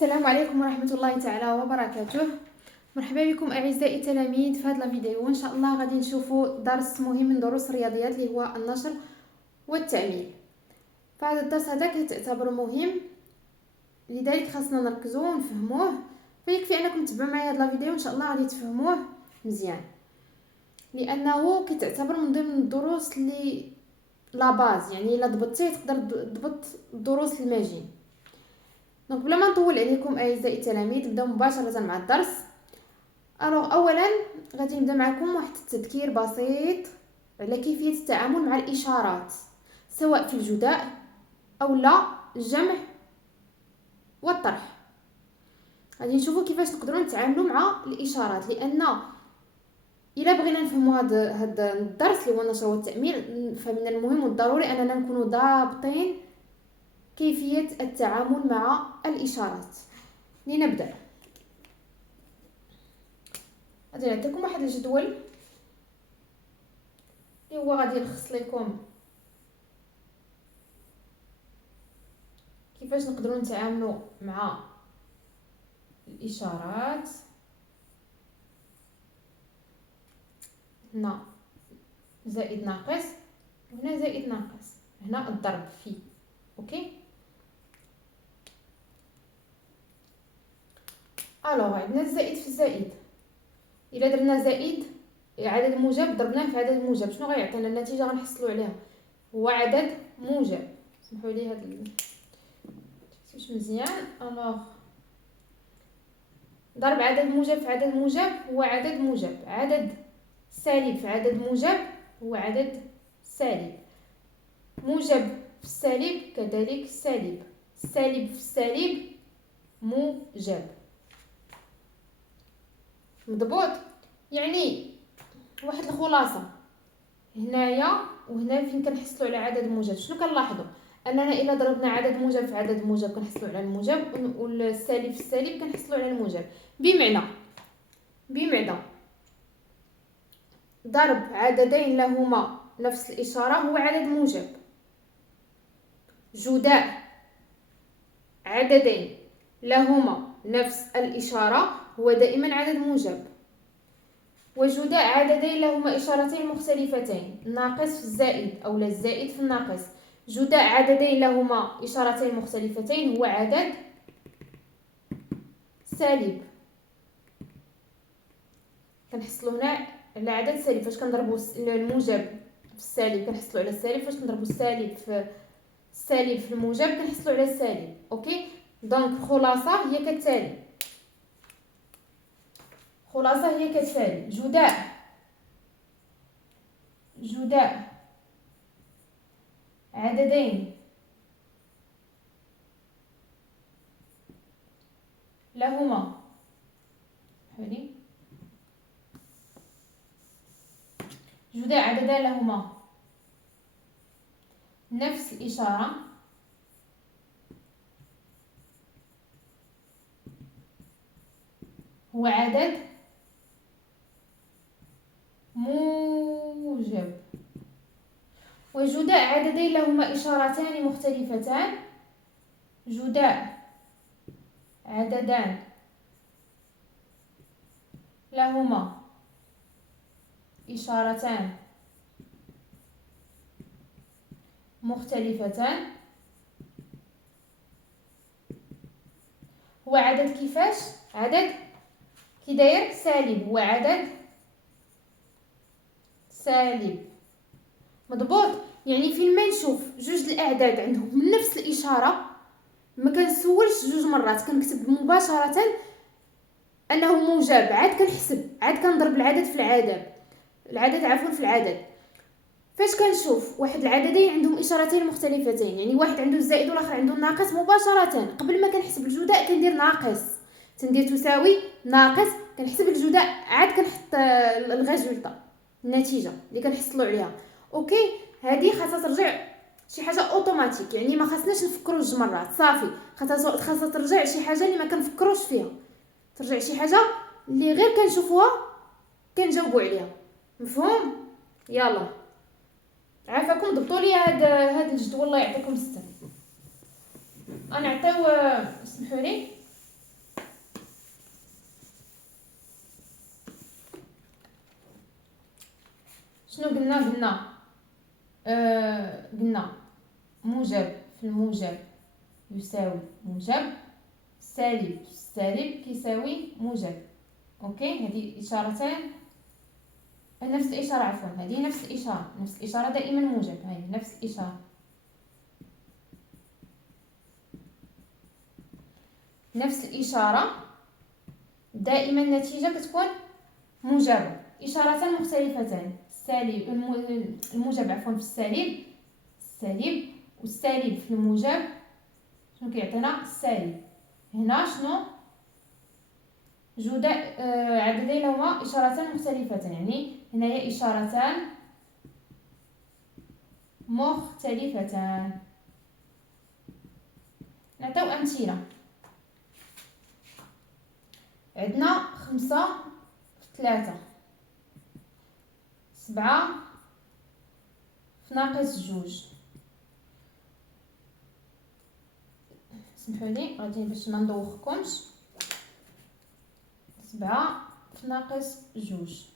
السلام عليكم ورحمة الله تعالى وبركاته. مرحبا بكم أعزائي التلاميذ في هذا الفيديو. وإن شاء الله غادي نشوفوا درس مهم من دروس الرياضيات اللي هو النشر والتعميل. فهذا الدرس هذا كتعتبر مهم، لذلك خاصنا نركزوا ونفهموه، فيكفي أنكم تتبعوا معايا هذا الفيديو. إن شاء الله غادي تفهموه مزيان، لأنه كتعتبر من ضمن الدروس اللي لا باز، يعني إلا ضبطتيه تقدر تضبط الدروس الماجين. دونك بلا ما نطول عليكم اعزائي التلاميذ نبداو مباشره مع الدرس. اولا غادي نبدا معكم واحد التذكير بسيط على كيفيه التعامل مع الاشارات، سواء في الجداء او لا الجمع والطرح. غادي نشوفوا كيفاش نقدروا نتعاملوا مع الاشارات، لان الا بغينا نفهموا هذا الدرس اللي هو النشر والتعميل، فمن المهم والضروري اننا نكونوا ضابطين كيفيه التعامل مع الاشارات. لنبدا، غادي نعطيكم واحد الجدول اللي هو غادي يلخص لكم كيفاش نقدروا نتعاملوا مع الاشارات. هنا زائد ناقص، وهنا زائد ناقص، هنا الضرب في. اوكي، الوغ عندنا الزائد في الزائد. الا درنا زائد عدد موجب ضربناه في عدد موجب، شنو غيعطينا النتيجه غنحصلوا عليها؟ هو عدد موجب. سمحوا لي هذا مش مزيان. الوغ ضرب عدد موجب في عدد موجب هو عدد موجب، عدد سالب في عدد موجب هو عدد سالب، موجب في السالب كذلك سالب، سالب في السالب موجب. مضبوط؟ يعني واحد الخلاصه هنايا وهنا فين كنحصلوا على عدد موجب، شنو كنلاحظوا؟ اننا الا ضربنا عدد موجب في عدد موجب كنحصلوا على الموجب، والسالب في السالب كنحصلوا على الموجب. بمعنى ضرب عددين لهما نفس الاشاره هو عدد موجب، جداء عددين لهما نفس الاشاره هو دائما عدد موجب، وجداء عددين لهما إشارتين مختلفتين، ناقص في الزائد أو لا الزائد في الناقص. جداء عددين لهما إشارتين مختلفتين هو عدد سالب. كنحصلوا هنا على عدد سالب، فاش كنضربوا الموجب في السالب كنحصلوا على السالب، فاش كنضربوا السالب في الموجب كنحصلوا على السالب. اوكي، دونك خلاصه هي كالتالي، جداء عددين لهما نفس الإشارة هو عدد موجب، وجداء عددين لهما إشارتان مختلفتان، جداء عددان لهما إشارتان مختلفتان هو عدد كيفاش؟ عدد كي داير سالب، هو عدد سالب. مضبوط؟ يعني فين ما نشوف جوج الاعداد عندهم من نفس الاشاره ما كنسولش جوج مرات، كنكتب مباشره انه موجب، عاد كنحسب، عاد كنضرب العدد في العدد في العدد. فاش كنشوف واحد العددين عندهم اشارتين مختلفتين، يعني واحد عنده الزائد والاخر عنده الناقص، مباشره قبل ما كنحسب الجداء كندير ناقص، تندير تساوي ناقص، كنحسب الجداء، عاد كنحط الغازولطا النتيجه اللي كنحصلوا عليها. اوكي، هذه خاصها ترجع شي حاجه اوتوماتيك، يعني ما خاصناش نفكروا جوج مرات، صافي خاصها ترجع شي حاجه اللي ما كنفكروش فيها، ترجع شي حاجه اللي غير كنشوفوها كنجاوبوا عليها. مفهوم؟ يلا عافاكم، ضبطوا لي هذا الجدول الله يعطيكم الستر. غنعطيو اسمحوا لي قلنا موجب في الموجب يساوي موجب، سالب في السالب كيساوي موجب. اوكي، هذه اشارتان نفس الاشاره، عفوا هذه نفس الاشاره، نفس الاشاره دائما موجب، هاي نفس الاشاره، نفس الاشاره دائما النتيجه كتكون موجبه. اشارتان مختلفتان، السالب الموجب عفوا في السالب، السالب والسالب في الموجب شنو كيعطينا؟ السالب. هنا شنو؟ عددين هما اشارتان مختلفتان، يعني هنايا اشارتان مختلفتان. نعطيو امثله. عندنا 5 في 3، 7 في ناقص 2. سمحولي غادي باش ما ندوخكمش. 7 في ناقص 2،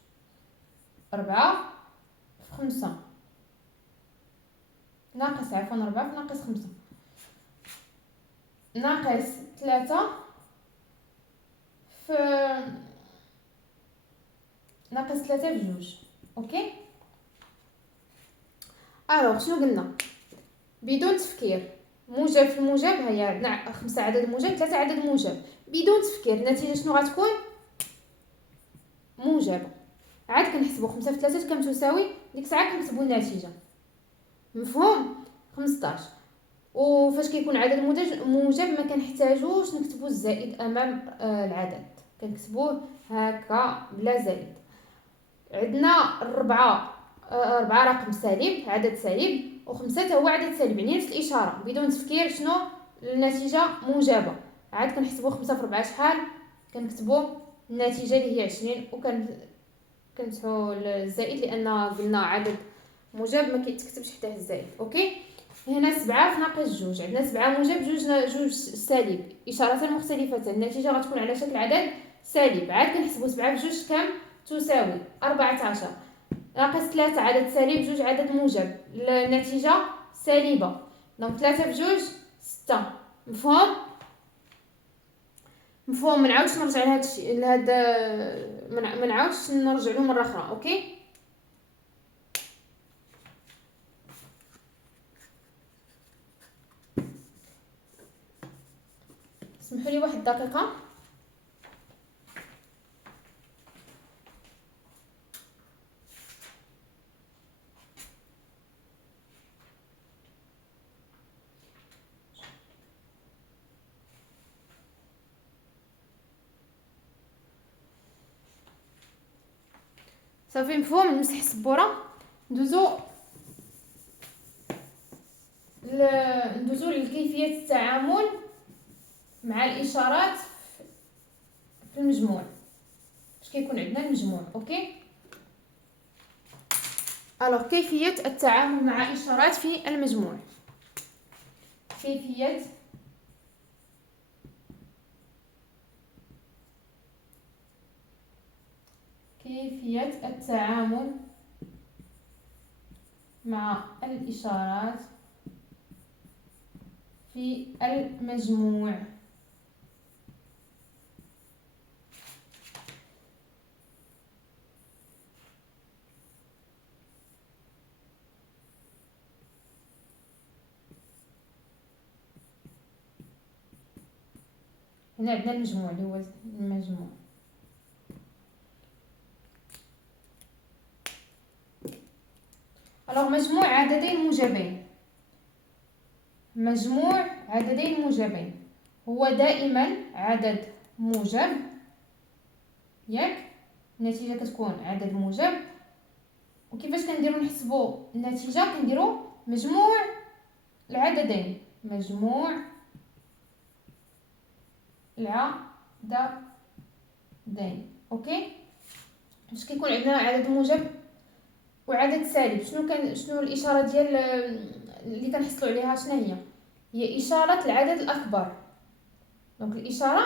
4 في 5 ناقص، عفوا 4 في ناقص 5 ناقص 3 في ناقص 3 في 2. اوكي، الوغ شنو قلنا؟ بدون تفكير، موجب في الموجب، هيا عندنا 5 عدد موجب، 3 عدد موجب، بدون تفكير النتيجه شنو غتكون؟ موجبه. عاد كنحسبوا 5 في 3 كم تساوي، ديك الساعه كنكتبوا النتيجه. مفهوم؟ 15. وفاش كيكون عدد موجب ما كنحتاجوش نكتبوا الزائد امام العدد، كنكتبوه هكا بلا زائد. عندنا 4 رقم سالب، عدد سالب، و5 حتى هو عدد سالب، يعني نفس الاشاره بدون تفكير شنو النتيجه؟ موجبه. عاد كنحسبوا 5 في 4 شحال، كنكتبوا النتيجه اللي هي 20، كنمسحوا الزائد لان قلنا عدد موجب ما كيتكتبش حتى الزائد. اوكي، هنا 7 في ناقص 2، عندنا 7 موجب، 2 سالب، اشارتان مختلفتان، النتيجه غتكون على شكل عدد سالب. عاد كنحسبوا 7 في 2 كم تساوي 14 ناقص 3 عدد سالب، 2 عدد موجب، النتيجه سالبه. دونك 3 في 2 6. مفهوم؟ مفهوم؟ ما نعاودش نرجع لهذا الشيء، ما نعاودش نرجع له مره اخرى. اوكي، اسمحوا لي واحد دقيقه. صافي مفهوم؟ نمسح السبوره. ندوزو لكيفيه التعامل مع الاشارات في المجموع، باش كيكون عندنا المجموع. اوكي، الوغ كيفيه التعامل مع اشارات في المجموع. كيفيه التعامل مع الاشارات في المجموع. هنا عندنا المجموع اللي هو المجموع. الوغ مجموع عددين موجبين، مجموع عددين موجبين هو دائما عدد موجب، ياك؟ النتيجه كتكون عدد موجب. وكيفاش كنديروا نحسبوا النتيجه؟ كنديروا مجموع العددين، مجموع العددين. اوكي، باش كيكون عندنا عدد موجب وعدد سالب، شنو الاشاره ديال اللي كنحصلوا عليها؟ شنو هي اشاره العدد الاكبر. دونك الاشاره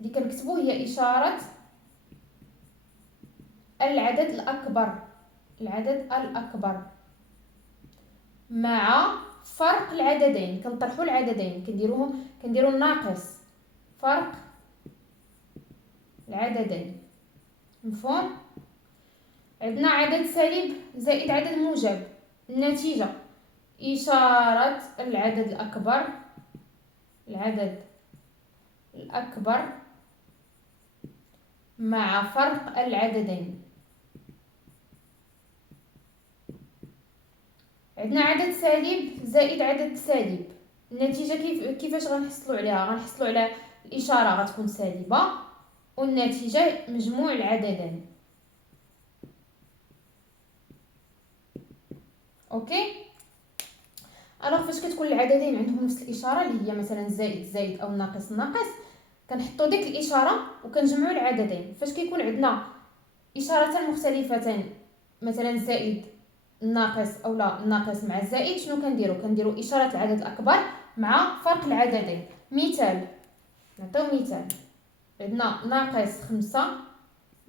اللي كنكتبوا هي اشاره العدد الاكبر. العدد الأكبر مع فرق العددين. كنطرحوا العددين كنديروا الناقص فرق العددين. مفهوم؟ عندنا عدد سالب زائد عدد موجب. النتيجة إشارة العدد الأكبر مع فرق العددين. عندنا عدد سالب زائد عدد سالب. النتيجة كيفاش غنحصلوا عليها؟ غنحصلوا على الإشارة غتكون سالبة والنتيجة مجموع العددين. اوكي. الوغ فاش كتكون العددين عندهم نفس الاشاره اللي هي مثلا زائد زائد او ناقص ناقص، كنحطوا ديك الاشاره وكنجمعوا العددين. فاش كيكون عندنا اشارتان مختلفتين مثلا زائد ناقص او لا ناقص مع الزائد، شنو كنديروا اشاره العدد الاكبر مع فرق العددين. مثال، نعطيو مثال. عندنا ناقص 5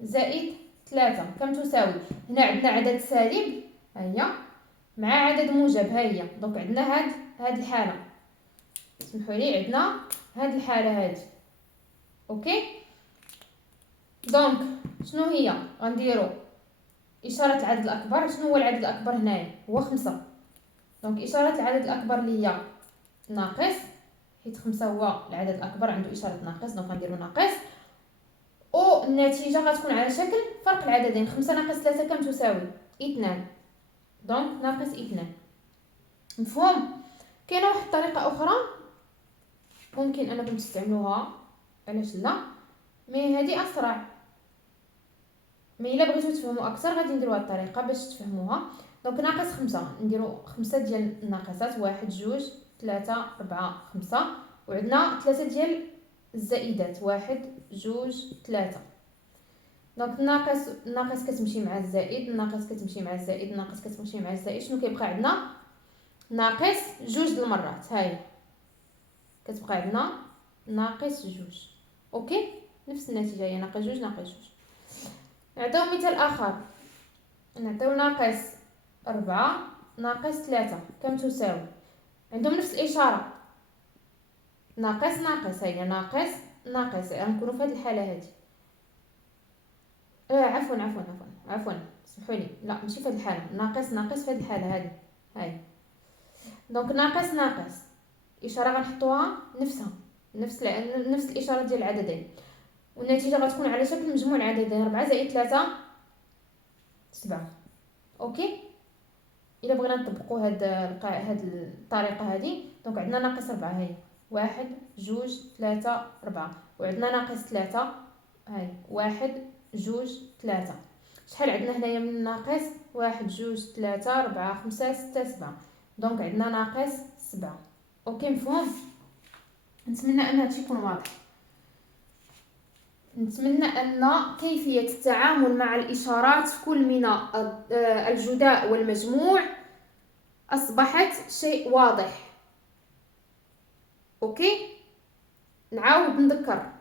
زائد 3 كم تساوي؟ هنا عندنا عدد سالب ها هي مع عدد موجب ها هي. دونك عندنا هاد الحاله، سمحوا لي، عندنا هاد الحاله هادي. اوكي. دونك شنو هي؟ غنديروا اشاره العدد الاكبر. شنو هو العدد الاكبر هنايا؟ هو 5. دونك اشاره العدد الاكبر اللي هي ناقص، حيت 5 هو العدد الاكبر عنده اشاره ناقص، دونك غنديروا ناقص. والنتيجه غتكون على شكل فرق العددين. 5 ناقص 3 كم تساوي؟ 2. دونك ناقص 2. مفهوم؟ كاينه واحد الطريقه اخرى ممكن انكم تستعملوها، علاش لا، مي هذه اسرع. مي الا بغيتو تفهموا اكثر غادي نديروا هذه الطريقه باش تفهموها. دونك ناقص 5 نديروا 5 ديال الناقصات، 1 2 3 4 5، وعندنا 3 ديال الزائدات، 1 2 3. دونك الناقص كتمشي مع الزائد، الناقص كتمشي مع الزائد، الناقص كتمشي مع الزائد. شنو كيبقى عندنا؟ ناقص 2 المرات. هاي كتبقى عندنا ناقص 2. اوكي، نفس النتيجه هي ناقص 2 ناقص 2. نعطيو مثال اخر. نعطيو ناقص 4 ناقص 3 كم تساوي؟ عندهم نفس الاشاره، ناقص ناقص. هي ناقص ناقص، غنكونوا في هذه الحاله هذه. عفوا سمحوا لي، لا ماشي في هذه الحاله، ناقص ناقص في هذه الحاله هذه. هاي دونك ناقص ناقص، اشاره غنحطوها نفسها، نفس الاشاره ديال العددين، والنتيجه غتكون على شكل مجموع العددين. 4 زائد 3 7. اوكي. الا بغينا نطبقوا هاد الطريقه هذه، دونك عندنا ناقص 4 هاي 1 2 3 4، وعندنا ناقص 3 هاي 1 2 3. شحال عندنا هنايا من ناقص؟ 1 2 3 4 5 6 7. دونك عندنا ناقص 7. اوكي مفهوم؟ نتمنى ان هادشي يكون واضح. نتمنى ان كيفيه التعامل مع الاشارات في كل من الجداء والمجموع اصبحت شيء واضح. اوكي. نعاود نذكر،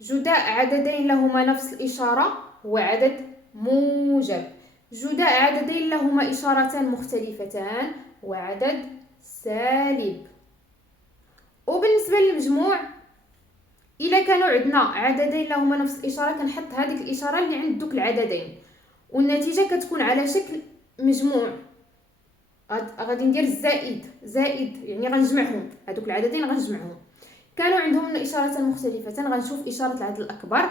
جداء عددين لهما نفس الاشاره هو عدد موجب. جداء عددين لهما اشارتان مختلفتان هو عدد سالب. وبالنسبه للمجموع، الا كانوا عندنا عددين لهما نفس الاشاره كنحط هذيك الاشاره اللي عند دوك العددين، والنتيجه كتكون على شكل مجموع. غادي ندير زائد يعني غنجمعهم، هذوك العددين غنجمعهم. كانوا عندهم اشارتين مختلفتين، غنشوف اشاره العدد الاكبر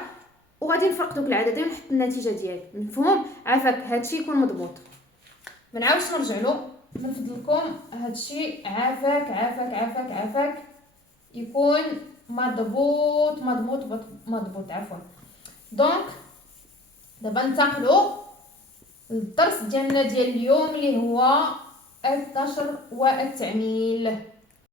وغادي نفرق دوك العددين ونحط النتيجه ديالي. مفهوم؟ عافاك هادشي يكون مضبوط. ما نعاودش نرجع له، نرفد لكم هادشي. عافاك يكون مضبوط. عفوا. دونك دابا ننتقلوا للدرس ديالنا ديال اليوم اللي هو النشر والتعميل.